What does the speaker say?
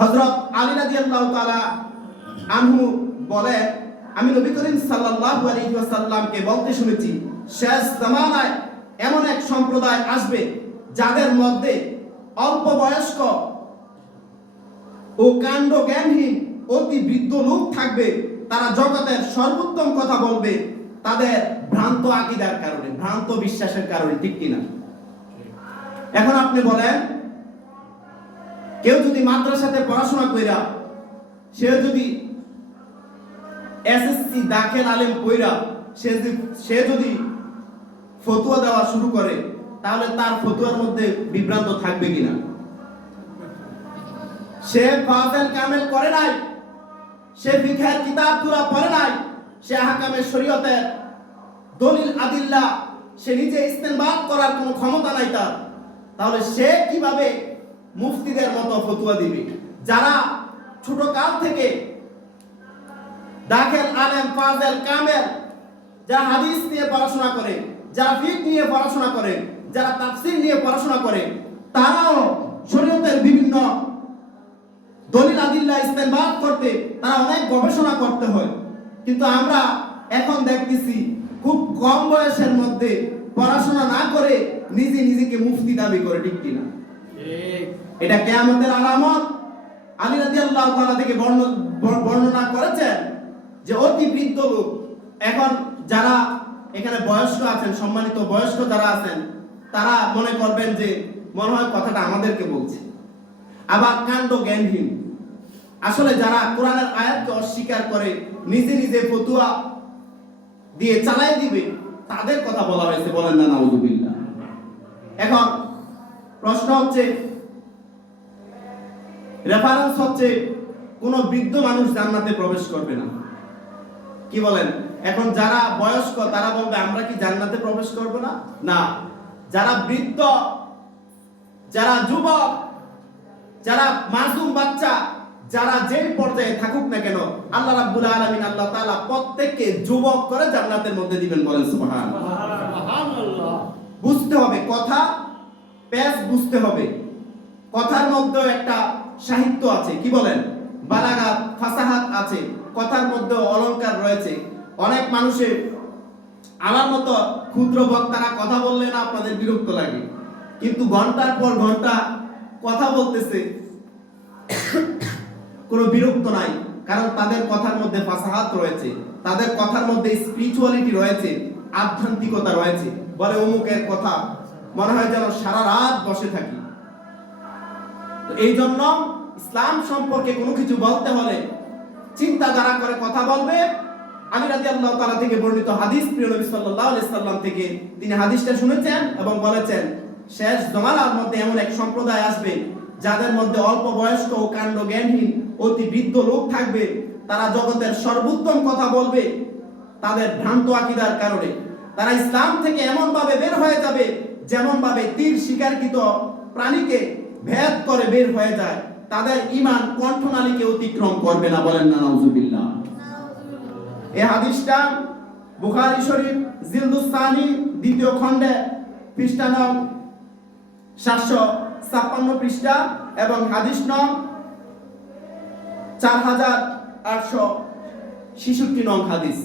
হযরত আলী রাদিয়াল্লাহু তাআলা আনহু বলেন, আমি নবী করিম সাল্লাল্লাহু আলাইহি ওয়াসাল্লামকে বলতে শুনেছি, শেষ জামানায় এমন এক সম্প্রদায় আসবে যাদের মধ্যে অল্প বয়স্ক ও কাণ্ড জ্ঞানহীন অতি বৃদ্ধ লোক থাকবে। তারা জগতের সর্বোত্তম কথা বলবে তাদের ভ্রান্ত আকীদার কারণে, ভ্রান্ত বিশ্বাসের কারণে। ঠিক কিনা? এখন আপনি বলেন, কেউ যদি মাদ্রাসাতে পড়াশোনা কইরা, সে যদি এসএসসি দাখিল আলেম পড়া সে যদি ফতোয়া দেওয়া শুরু করে, তাহলে তার ফতোয়ার মধ্যে বিভ্রান্ত থাকবে কিনা? সে ফাযিল কামেল করে নাই, সে ফিকহের কিতাবগুলো পড়ে নাই, সে আহকামে শরীয়তের দলিল আদিল্লা সে নিজে ইস্তেনবাত করার কোনো ক্ষমতা নাই তার, তাহলে সে কিভাবে মুফতিদের মতো ফতোয়া দিবে? যারা ছোট কাল থেকে দাখিল আলেম ফাযিল কামেল, যারা হাদিস নিয়ে পড়াশোনা করে, যারা ফিকহ নিয়ে পড়াশোনা করে, যারা তাফসীর নিয়ে পড়াশোনা করে, তারাও শরীয়তের বিভিন্ন দলিল আদিল্লা ইস্তেনবাত করতে তারা অনেক গবেষণা করতে হয়। কিন্তু আমরা এখন দেখতেছি খুব কম বয়সের মধ্যে পড়াশোনা না করে নিজেকে মুফতি দাবি করে। ঠিক কিনা? এটা কিয়ামতের আলামত। আলী রাদিয়াল্লাহু তাআলা থেকে বর্ণনা করেছেন যে অতি বৃদ্ধ লোক, এখন যারা এখানে বয়স্ক আছেন, সম্মানিত বয়স্ক যারা আছেন, তারা মনে করবেন যে মনে হয় কথাটা আমাদেরকে বলছে। আবার কাণ্ড জ্ঞানহীন, আসলে যারা কোরআনের আয়াতকে অস্বীকার করে নিজে ফতোয়া দিয়ে চালাই দিবে, তাদের কথা বলা হয়েছে। বলেন না নাউযুবিল্লাহ। এখন প্রশ্ন হচ্ছে, রেফারেন্স হচ্ছে কোন বৃদ্ধ মানুষ জান্নাতে প্রবেশ করবে না। কি বলেন? এখন যারা বয়স্ক তারা বলবে আমরা কি জান্নাতে প্রবেশ করব না? না, যারা বৃদ্ধ, যারা যুবক, যারা মাসুম বাচ্চা, যারা যে পর্যায়ে থাকুক না কেন, আল্লাহ রাব্বুল আলামিন আল্লাহ তাআলা প্রত্যেককে যুবক করে জান্নাতের মধ্যে দিবেন। বলেন সুবহানাল্লাহ। বুঝতে হবে কথা, পেশ বুঝতে হবে। কথার মধ্যে একটা সাহিত্য আছে, কি বলেন? বালাগাত, ফাসাহাত আছে, কথার মধ্যে অলংকার রয়েছে। অনেক মানুষের আমার মতো ক্ষুদ্র বক্তারা কথা বললে না আপনাদের বিরক্ত লাগে, কিন্তু ঘন্টার পর ঘন্টা কথা বলতেছে, কোনো বিরক্ত নাই, কারণ তাদের কথার মধ্যে ফাসাহাত রয়েছে, তাদের কথার মধ্যে স্পিরিচুয়ালিটি রয়েছে, আধ্যাত্মিকতা রয়েছে। বলে অমুকের কথা মনে হয় যেন সারা রাত বসে থাকি। তো এই জন্য ইসলাম সম্পর্কে কোনো কিছু বলতে হলে চিন্তাধারা করে কথা বলবে। আলী রাদিয়াল্লাহু তাআলা থেকে বর্ণিত হাদিস, প্রিয় নবী সাল্লাল্লাহু আলাইহি সাল্লাম থেকে তিনি হাদিসটা শুনেছেন এবং বলেছেন, শেষ জামানার মধ্যে এমন এক সম্প্রদায় আসবে যাদের মধ্যে অল্প বয়স্ক ও কাণ্ড জ্ঞানহীন অতি বৃদ্ধ লোক থাকবে। তারা জগতের সর্বোত্তম কথা বলবে তাদের ভ্রান্ত আকীদার কারণে। তারা ইসলাম থেকে এমন ভাবে বের হয়ে যাবে যেমন ভাবে তীর শিকারকৃত প্রাণীকে ভেদ করে বের হয়ে যায়। তাদের ঈমান কণ্ঠনালীকে অতিক্রম করবে না। বলেন না নাউযুবিল্লাহ। এই হাদিসটা বুখারী শরীফ জিলদুস সানি দ্বিতীয় খণ্ডে পৃষ্ঠা নং 756 পৃষ্ঠা এবং হাদিস নং 4866 নং হাদিস।